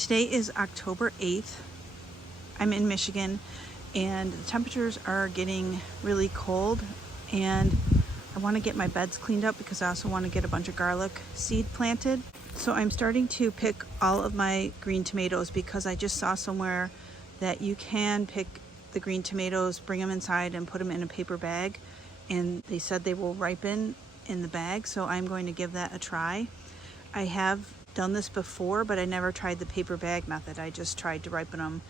Today is October 8th. I'm in Michigan and the temperatures are getting really cold, and I want to get my beds cleaned up because I also want to get a bunch of garlic seed planted. So I'm starting to pick all of my green tomatoes because I just saw somewhere that you can pick the green tomatoes, bring them inside and put them in a paper bag, and they said they will ripen in the bag, so I'm going to give that a try. I have done this before, but I never tried the paper bag method. I just tried to ripen them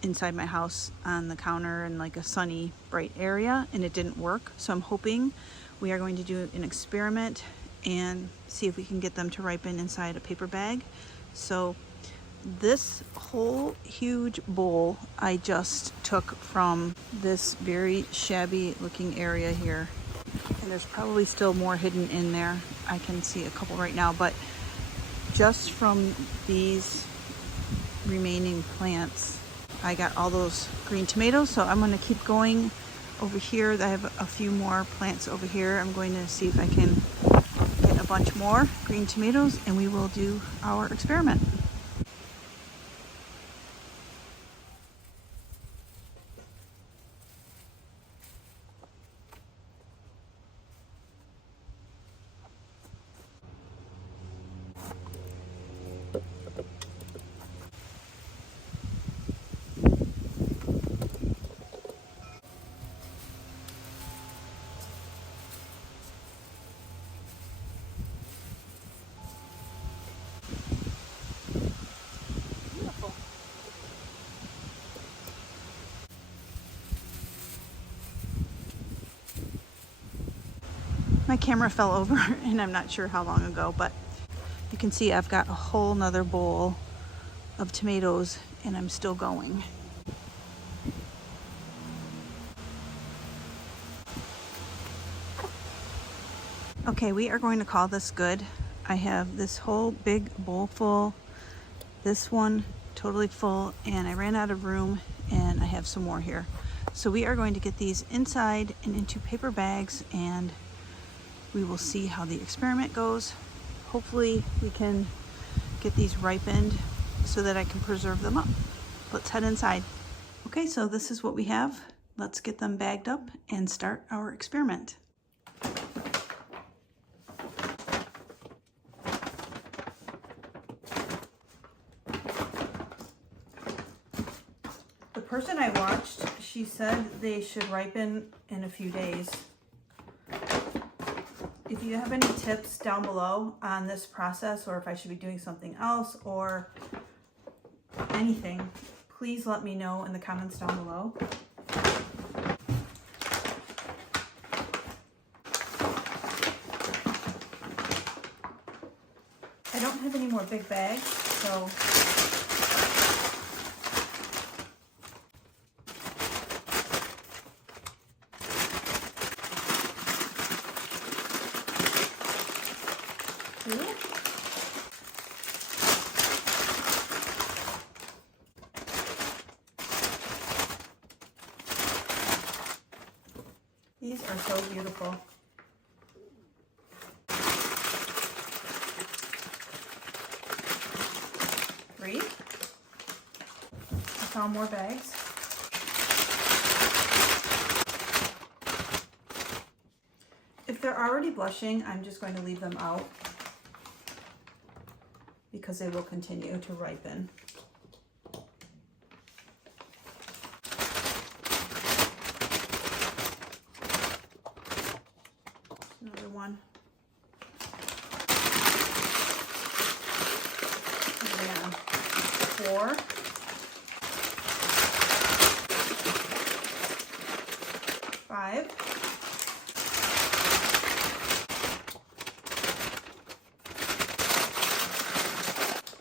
inside my house on the counter in like a sunny, bright area, and it didn't work. So I'm hoping we are going to do an experiment and see if we can get them to ripen inside a paper bag. So this whole huge bowl I just took from this very shabby looking area here, and there's probably still more hidden in there. I can see a couple right now, but just from these remaining plants I got all those green tomatoes. So I'm going to keep going over here. I have a few more plants over here. I'm going to see if I can get a bunch more green tomatoes and we will do our experiment. My camera fell over and I'm not sure how long ago, but you can see I've got a whole nother bowl of tomatoes and I'm still going. Okay, we are going to call this good. I have this whole big bowl full, this one totally full, and I ran out of room and I have some more here. So we are going to get these inside and into paper bags and we will see how the experiment goes. Hopefully we can get these ripened so that I can preserve them up. Let's head inside. Okay, so this is what we have. Let's get them bagged up and start our experiment. The person I watched, she said they should ripen in a few days. If you have any tips down below on this process, or if I should be doing something else or anything, please let me know in the comments down below. I don't have any more big bags, so these are so beautiful. 3. I found more bags. If they're already blushing, I'm just going to leave them out because they will continue to ripen. Another one. And 4. 5.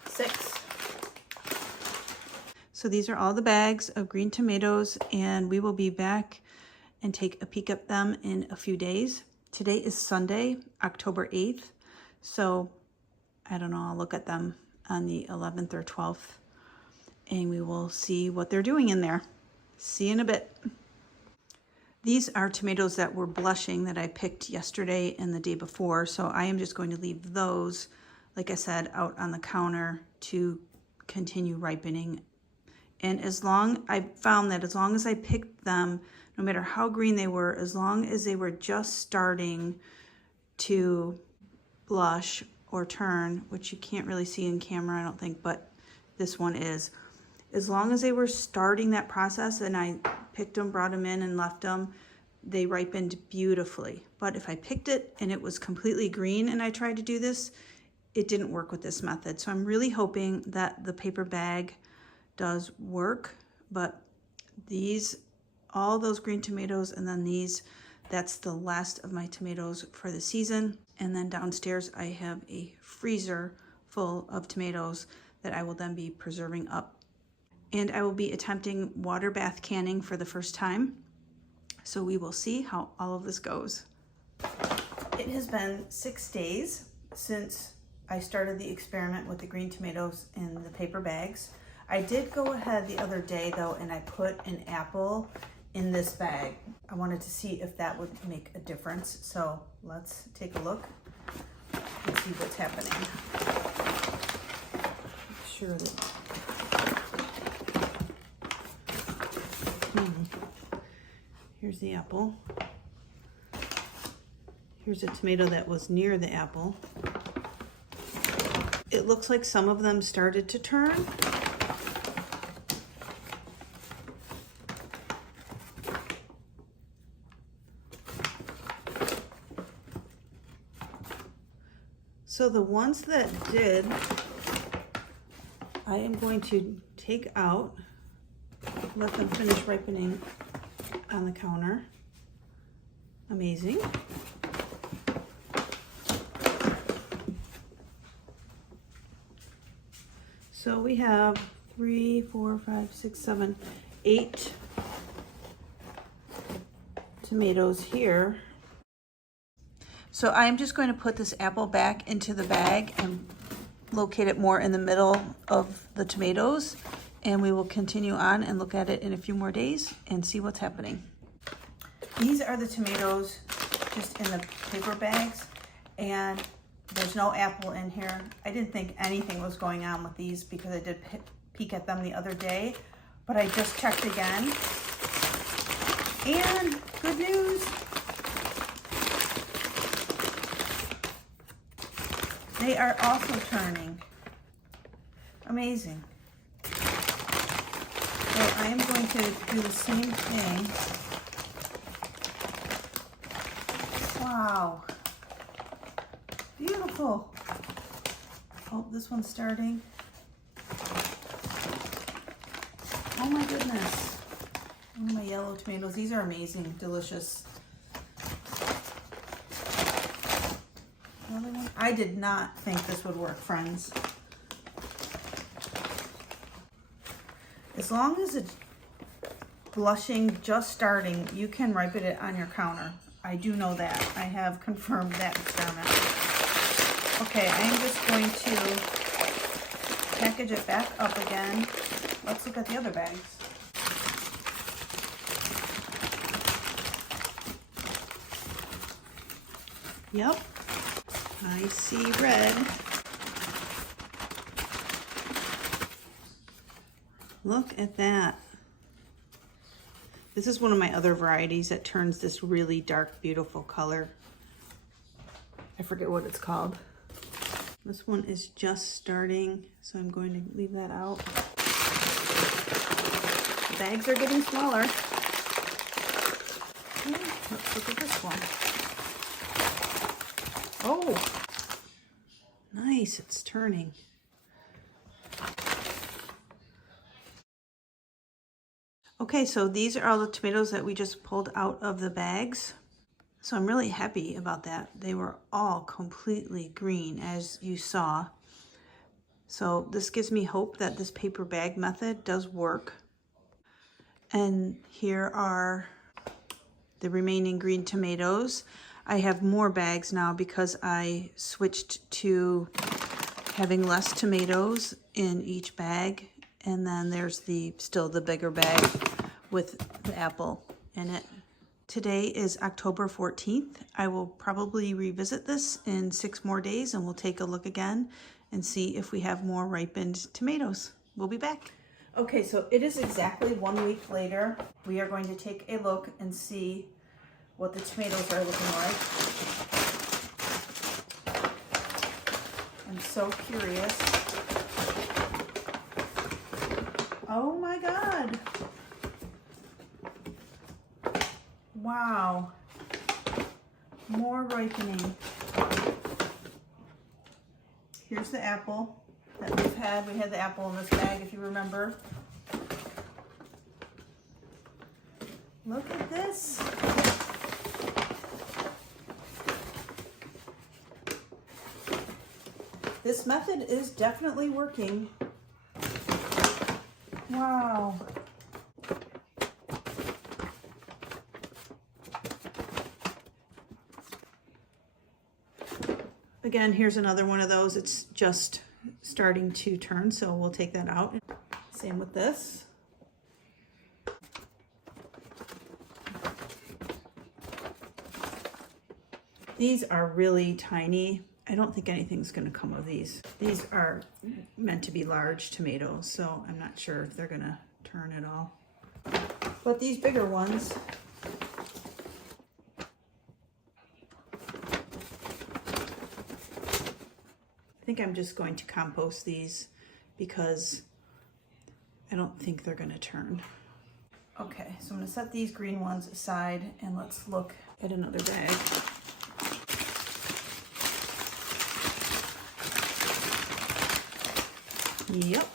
6. So these are all the bags of green tomatoes, and we will be back and take a peek at them in a few days. Today is Sunday, October 8th. So I don't know, I'll look at them on the 11th or 12th and we will see what they're doing in there. See you in a bit. These are tomatoes that were blushing that I picked yesterday and the day before. So I am just going to leave those, like I said, out on the counter to continue ripening. And I found that as long as I picked them, no matter how green they were, as long as they were just starting to blush or turn, which you can't really see in camera, I don't think, but this one is. As long as they were starting that process and I picked them, brought them in and left them, they ripened beautifully. But if I picked it and it was completely green and I tried to do this, it didn't work with this method. So I'm really hoping that the paper bag does work. But these, all those green tomatoes, and then these, that's the last of my tomatoes for the season. And then downstairs I have a freezer full of tomatoes that I will then be preserving up. And I will be attempting water bath canning for the first time. So we will see how all of this goes. It has been 6 days since I started the experiment with the green tomatoes in the paper bags. I did go ahead the other day though, and I put an apple in this bag. I wanted to see if that would make a difference. So let's take a look and see what's happening. Make sure that here's the apple. Here's a tomato that was near the apple. It looks like some of them started to turn. So the ones that did, I am going to take out, let them finish ripening on the counter. Amazing. So we have 3, 4, 5, 6, 7, 8 tomatoes here. So I'm just going to put this apple back into the bag and locate it more in the middle of the tomatoes, and we will continue on and look at it in a few more days and see what's happening. These are the tomatoes just in the paper bags, and there's no apple in here. I didn't think anything was going on with these because I did peek at them the other day, but I just checked again. And good news, they are also turning. Amazing. So I am going to do the same thing. Wow. Beautiful. Oh, this one's starting. Oh my goodness. Oh, my yellow tomatoes. These are amazing, delicious. Another one. I did not think this would work, friends. As long as it's blushing, just starting, you can ripen it on your counter. I do know that. I have confirmed that experiment. Okay, I am just going to package it back up again. Let's look at the other bags. Yep, I see red. Look at that. This is one of my other varieties that turns this really dark, beautiful color. I forget what it's called. This one is just starting, so I'm going to leave that out. The bags are getting smaller. Let's look at this one. Oh, nice, it's turning. Okay, so these are all the tomatoes that we just pulled out of the bags. So I'm really happy about that. They were all completely green, as you saw. So this gives me hope that this paper bag method does work. And here are the remaining green tomatoes. I have more bags now because I switched to having less tomatoes in each bag. And then there's still the bigger bag with the apple in it. Today is October 14th. I will probably revisit this in 6 more days and we'll take a look again and see if we have more ripened tomatoes. We'll be back. Okay, so it is exactly 1 week later. We are going to take a look and see what the tomatoes are looking like. I'm so curious. Oh my God. Wow. More ripening. Here's the apple that we've had. We had the apple in this bag, if you remember. Look at this. This method is definitely working. Wow. Again, here's another one of those. It's just starting to turn, so we'll take that out. Same with this. These are really tiny. I don't think anything's going to come of these. These are meant to be large tomatoes, so I'm not sure if they're going to turn at all. But these bigger ones, I think I'm just going to compost these because I don't think they're going to turn. Okay, so I'm going to set these green ones aside and let's look at another bag. Yep.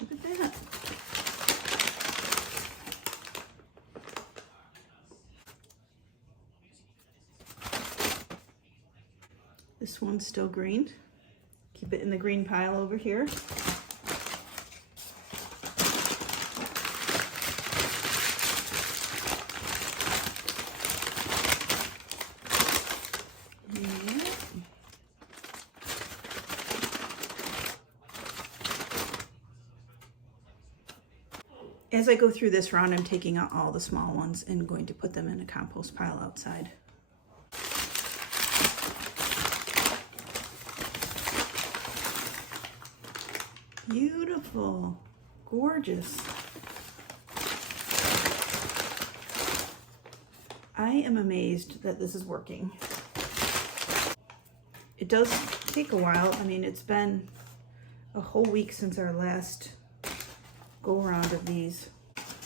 Look at that. This one's still green. Keep it in the green pile over here. As I go through this round, I'm taking out all the small ones and going to put them in a compost pile outside. Beautiful, gorgeous. I am amazed that this is working. It does take a while. I mean, it's been a whole week since our last go around of these,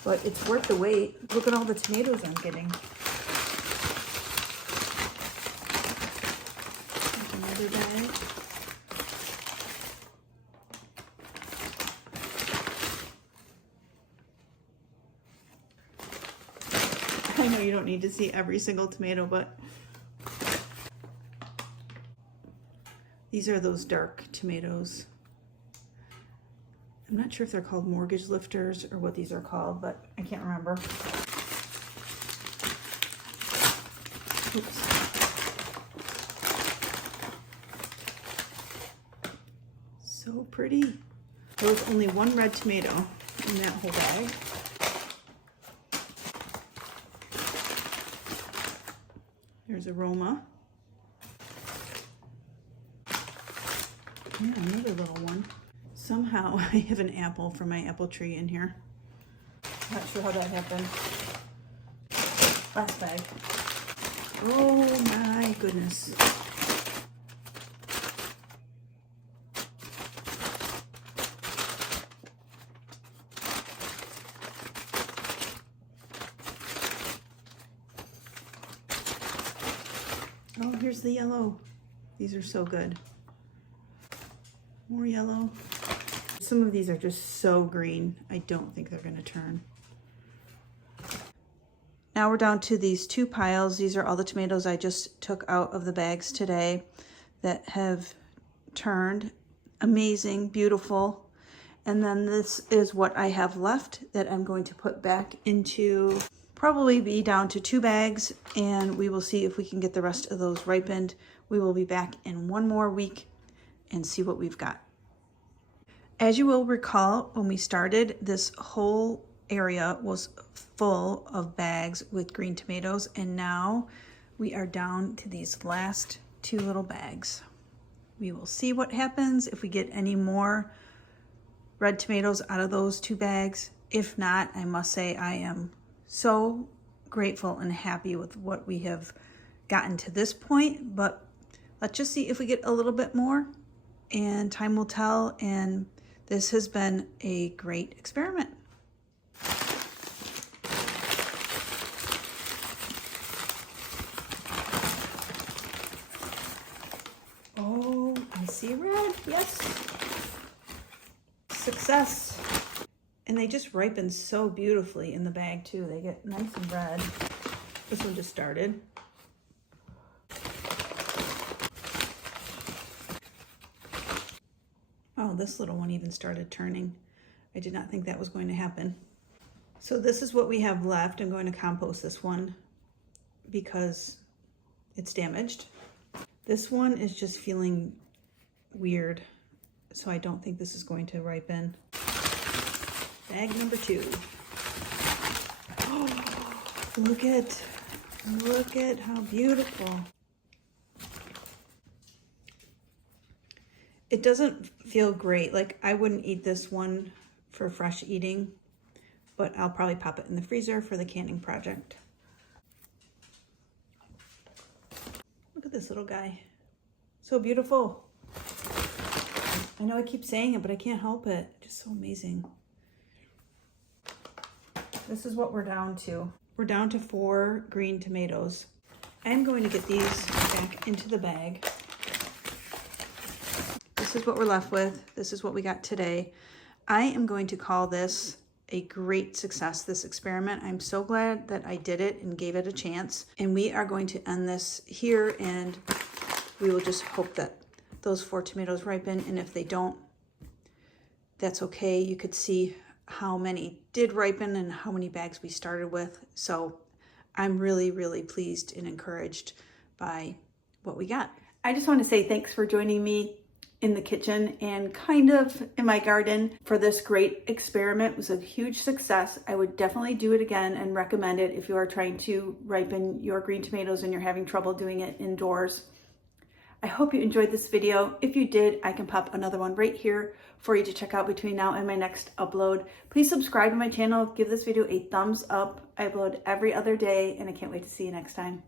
but it's worth the wait. Look at all the tomatoes I'm getting. Another bag. I know you don't need to see every single tomato, but these are those dark tomatoes. I'm not sure if they're called mortgage lifters or what these are called, but I can't remember. Oops. So pretty. There was only one red tomato in that whole bag. There's aroma. Yeah, another little one. Somehow I have an apple from my apple tree in here. Not sure how that happened. Last bag. Oh my goodness. Oh, here's the yellow. These are so good. More yellow. Some of these are just so green, I don't think they're going to turn. Now we're down to these two piles. These are all the tomatoes I just took out of the bags today that have turned. Amazing, beautiful. And then this is what I have left that I'm going to put back into, probably be down to 2 bags, and we will see if we can get the rest of those ripened. We will be back in 1 more week and see what we've got. As you will recall, when we started, this whole area was full of bags with green tomatoes, and now we are down to these last 2 little bags. We will see what happens if we get any more red tomatoes out of those 2 bags. If not, I must say I am so grateful and happy with what we have gotten to this point, but let's just see if we get a little bit more, and time will tell. And this has been a great experiment. Oh, I see red. Yes. Success. And they just ripen so beautifully in the bag too. They get nice and red. This one just started. Oh, this little one even started turning. I did not think that was going to happen. So this is what we have left. I'm going to compost this one because it's damaged. This one is just feeling weird, so I don't think this is going to ripen. Bag number 2. Oh, look at how beautiful. It doesn't feel great. Like, I wouldn't eat this one for fresh eating, but I'll probably pop it in the freezer for the canning project. Look at this little guy. So beautiful. I know I keep saying it, but I can't help it. Just so amazing. This is what we're down to. We're down to 4 green tomatoes. I'm going to get these back into the bag. This is what we're left with. This is what we got today. I am going to call this a great success, this experiment. I'm so glad that I did it and gave it a chance. And we are going to end this here, and we will just hope that those 4 tomatoes ripen. And if they don't, that's okay. You could see how many did ripen and how many bags we started with. So I'm really, really pleased and encouraged by what we got. I just want to say thanks for joining me in the kitchen and kind of in my garden for this great experiment. It was a huge success. I would definitely do it again and recommend it if you are trying to ripen your green tomatoes and you're having trouble doing it indoors. I hope you enjoyed this video. If you did, I can pop another one right here for you to check out between now and my next upload. Please subscribe to my channel. Give this video a thumbs up. I upload every other day, and I can't wait to see you next time.